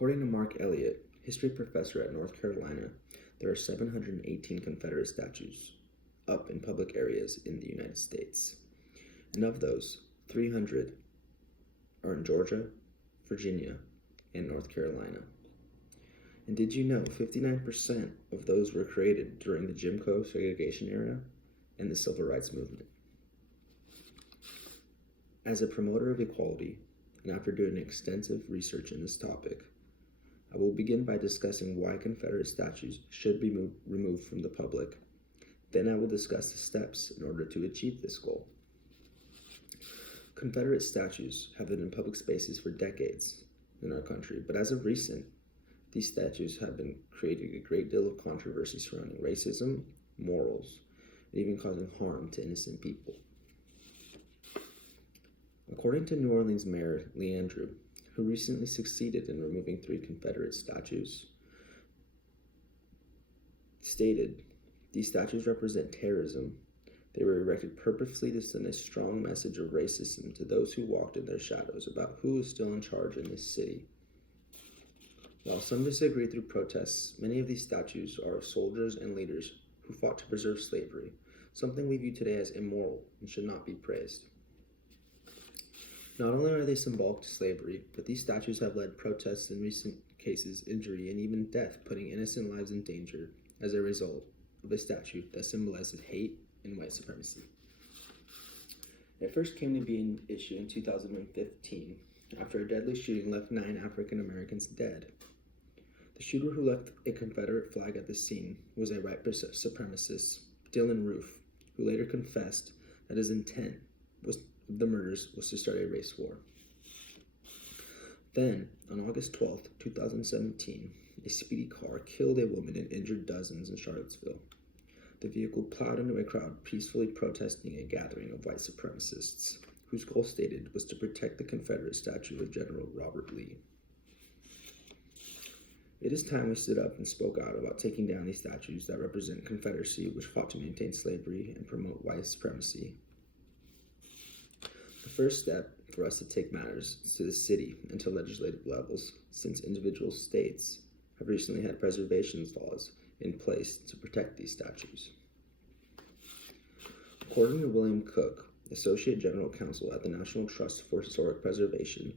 According to Mark Elliott, history professor at North Carolina, there are 718 Confederate statues up in public areas in the United States. And of those, 300 are in Georgia, Virginia, and North Carolina. And did you know 59% of those were created during the Jim Crow segregation era and the Civil Rights Movement? As a promoter of equality, and after doing extensive research in this topic, I will begin by discussing why Confederate statues should be removed from the public. Then I will discuss the steps in order to achieve this goal. Confederate statues have been in public spaces for decades in our country, but as of recent, these statues have been creating a great deal of controversy surrounding racism, morals, and even causing harm to innocent people. According to New Orleans Mayor Leandrew, who recently succeeded in removing 3 Confederate statues, stated, "These statues represent terrorism. They were erected purposely to send a strong message of racism to those who walked in their shadows about who is still in charge in this city." While some disagree through protests, many of these statues are of soldiers and leaders who fought to preserve slavery, something we view today as immoral and should not be praised. Not only are they symbolic to slavery, but these statues have led protests in recent cases, injury, and even death, putting innocent lives in danger as a result of a statue that symbolizes hate and white supremacy. It first came to be an issue in 2015 after a deadly shooting left 9 African Americans dead. The shooter who left a Confederate flag at the scene was a white supremacist, Dylan Roof, who later confessed that his intent of the murders was to start a race war. Then, on August 12, 2017, a speedy car killed a woman and injured dozens in Charlottesville. The vehicle plowed into a crowd peacefully protesting a gathering of white supremacists, whose goal stated was to protect the Confederate statue of General Robert Lee. It is time we stood up and spoke out about taking down these statues that represent Confederacy, which fought to maintain slavery and promote white supremacy. The first step for us to take matters to the city and to legislative levels, since individual states have recently had preservation laws in place to protect these statues. According to William Cook, Associate General Counsel at the National Trust for Historic Preservation,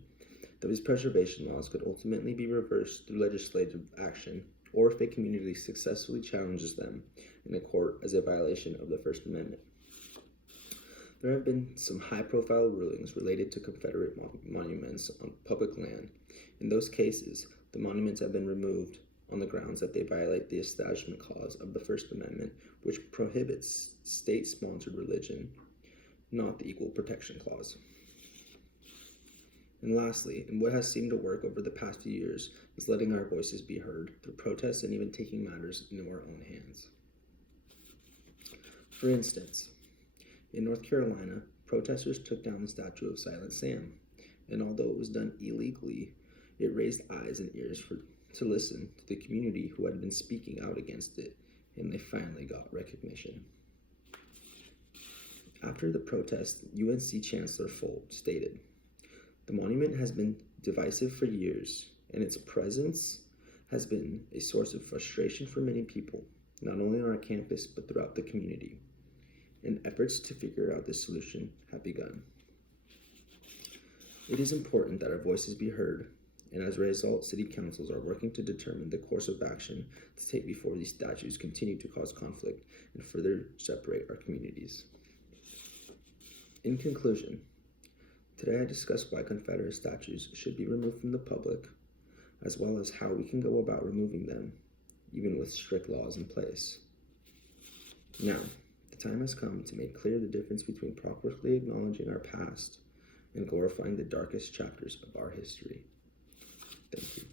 these preservation laws could ultimately be reversed through legislative action, or if a community successfully challenges them in a court as a violation of the First Amendment. There have been some high-profile rulings related to Confederate monuments on public land. In those cases, the monuments have been removed on the grounds that they violate the Establishment Clause of the First Amendment, which prohibits state-sponsored religion, not the Equal Protection Clause. And lastly, and what has seemed to work over the past few years, is letting our voices be heard through protests and even taking matters into our own hands. For instance, in North Carolina, protesters took down the statue of Silent Sam, and although it was done illegally, it raised eyes and ears to listen to the community who had been speaking out against it, and they finally got recognition. After the protest, UNC Chancellor Folt stated, "The monument has been divisive for years, and its presence has been a source of frustration for many people, not only on our campus, but throughout the community. And efforts to figure out this solution have begun." It is important that our voices be heard, and as a result, city councils are working to determine the course of action to take before these statues continue to cause conflict and further separate our communities. In conclusion, today I discussed why Confederate statues should be removed from the public, as well as how we can go about removing them, even with strict laws in place. Now, the time has come to make clear the difference between properly acknowledging our past and glorifying the darkest chapters of our history. Thank you.